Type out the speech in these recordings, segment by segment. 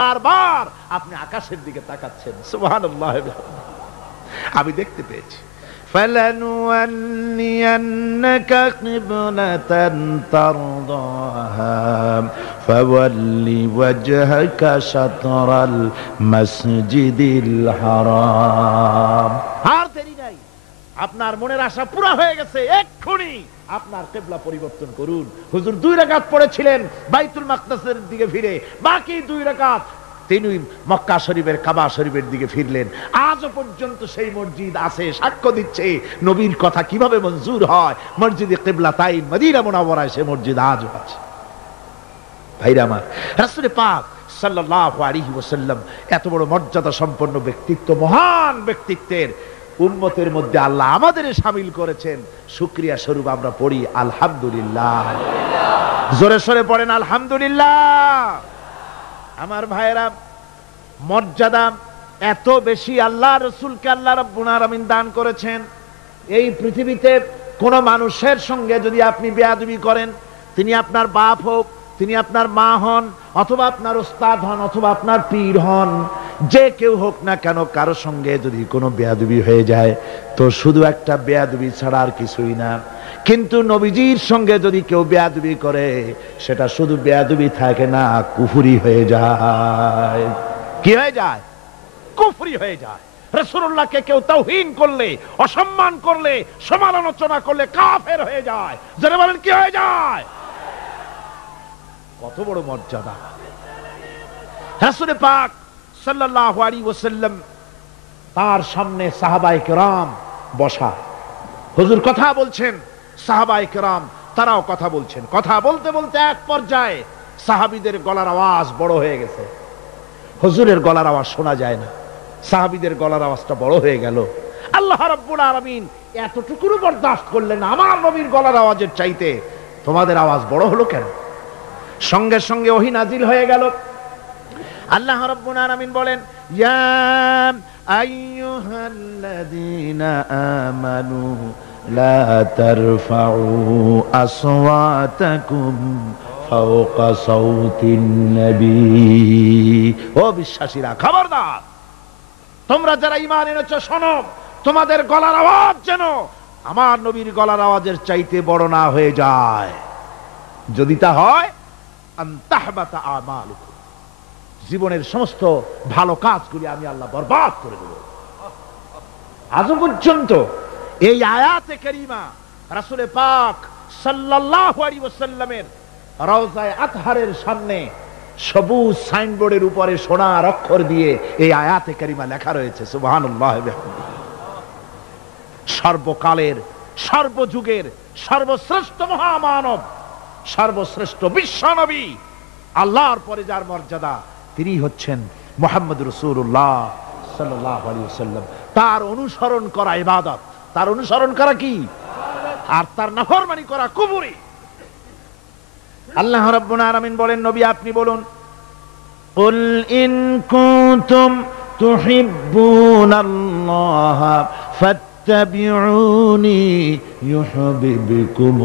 বারবার আপনি আকাশের দিকে তাকাচ্ছেন। সুবহানাল্লাহ। আমি দেখতে পেয়েছি। فَلَنُوَلِّيَنَّكَ قِبْلَةً تَرْضَاهَا فَوَلِّ وَجْهَكَ شَطْرَ الْمَسْجِدِ الْحَرَامِ। আর দেরি নাই, আপনার মনের আশা পুরা হয়ে গেছে, এক্ষুনি আপনার কিবলা পরিবর্তন করুন। হুজুর 2 রাকাত পড়েছিলেন বাইতুল মাকদাসের দিকে ফিরে, বাকি 2 রাকাত তিনি মক্কা শরীফের কাবা শরীফের দিকে ফিরলেন। আজও পর্যন্ত সেই মসজিদ আছে, সাক্ষ্য দিচ্ছে নবীর কথা কিভাবে মঞ্জুর হয়। মসজিদে কিবলাতাইন মদিনা মুনাওয়ারায় সে মসজিদ আজও আছে। ভাইরা আমার, রাসূল পাক সাল্লাল্লাহু আলাইহি ওয়াসাল্লাম এত বড় মর্যাদা সম্পন্ন ব্যক্তিত্ব, মহান ব্যক্তিত্বের উম্মতের মধ্যে আল্লাহ আমাদের শামিল করেছেন। শুকরিয়া স্বরূপ আমরা পড়ি আলহামদুলিল্লাহ। জোরে সোরে পড়েন আলহামদুলিল্লাহ। আমার ভাইয়েরা, মর্যাদা এত বেশি আল্লাহ রাসূলকে আল্লাহ রাব্বুল আলামিন দান করেছেন। এই পৃথিবীতে কোন মানুষের সঙ্গে যদি আপনি বেয়াদবি করেন, তিনি আপনার বাপ হোক, তিনি আপনার মা হন, অথবা আপনার ওস্তাদ হন, অথবা আপনার পীর হন, যে কেউ হোক না কেন, কারো সঙ্গে যদি কোনো বেয়াদবি হয়ে যায় তো শুধু একটা বেয়াদবি ছাড়া আর কিছুই না। কিন্তু নবীজির সঙ্গে যদি কেউ বেয়াদবি করে, সেটা শুধু বেয়াদবি থাকে না, কুফরি হয়ে যায়। কি হয়ে যায়? কুফরি হয়ে যায়। রাসূলুল্লাহকে কেউ তাওহীন করলে, অসম্মান করলে, সমালোচনা করলে কাফের হয়ে যায়। যারা বলেন কি হয়ে যায়? কত বড় মর্যাদা। রাসূল পাক সাল্লাল্লাহু আলাইহি ওয়াসাল্লাম, তার সামনে সাহাবায়ে কেরাম বসা। হুজুর কথা বলছেন, সাহাবায়ে কেরাম তারাও কথা বলছেন। কথা বলতে বলতে এক পর্যায়ে সাহাবীদের গলার আওয়াজ বড় হয়ে গেছে। হুজুরের গলার আওয়াজ শোনা যায় না, সাহাবীদের গলার আওয়াজটা বড় হয়ে গেল। আল্লাহ রাব্বুল আলামিন এতটুকুও বরদাস্ত করলেন না, আমার নবীর গলার আওয়াজের চাইতে তোমাদের আওয়াজ বড় হলো কেন? সঙ্গে সঙ্গে ওহী নাজিল হয়ে গেল। আল্লাহ রাব্বুল আলামিন বলেন, ইয়া আইয়ুহাল্লাযীনা আমানু লা তারফাউ আসওয়াতাকুম ফাওকা সাওতিন নবী। ও বিশ্বাসীরা, খবরদার, তোমরা যারা ঈমান এনেছো শোনো, তোমাদের গলার আওয়াজ যেন আমার নবীর গলার আওয়াজের চাইতে বড় না হয়ে যায়। যদি তা হয়, আনতাহবাতা আমালুকুম, জীবনের সমস্ত ভালো কাজগুলি আমি আল্লাহ বরবাদ করে দেব। আজ পর্যন্ত এই আয়াতে কারিমা রাসূল পাক সাল্লাল্লাহু আলাইহি ওয়াসাল্লামের রওজায়ে আতহারের সামনে সবুজ সাইনবোর্ডের উপরে সোনার অক্ষর দিয়ে এই আয়াতে কারিমা লেখা রয়েছে। সুবহানাল্লাহ। সর্বকালের, সর্বযুগের সর্বশ্রেষ্ঠ মহামানব, সর্বশ্রেষ্ঠ বিশ্বনবী, আল্লাহর পরে যার মর্যাদা, তিনি হচ্ছেন মুহাম্মদ রাসূলুল্লাহ সাল্লাল্লাহু আলাইহি ওয়াসাল্লাম। তার অনুসরণ করা ইবাদত, তার অনুসরণ করা কি? আর তার নাফরমানি করা কুফরি। আল্লাহ রাব্বুল আলামিন বলেন, নবী আপনি বলুন, কুল ইন কুনতুম তুহিব্বুনাল্লাহ ফাত্তাবিউনি ইউহিব্বুকুমুল্লাহ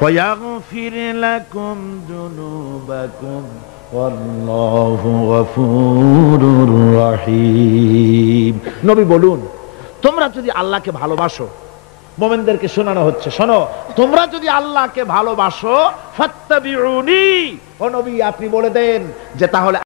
ওয়া ইয়াগফির লাকুম যুনুবাকুম ওয়াল্লাহু গফুরুর রহিম। নবী বলুন, তোমরা যদি আল্লাহকে ভালোবাসো, মুমিনদেরকে শোনানো হচ্ছে, শোনো, তোমরা যদি আল্লাহকে ভালোবাসো, ফাত্তাবিউনি, ও নবী আপনি বলে দেন যে তাহলে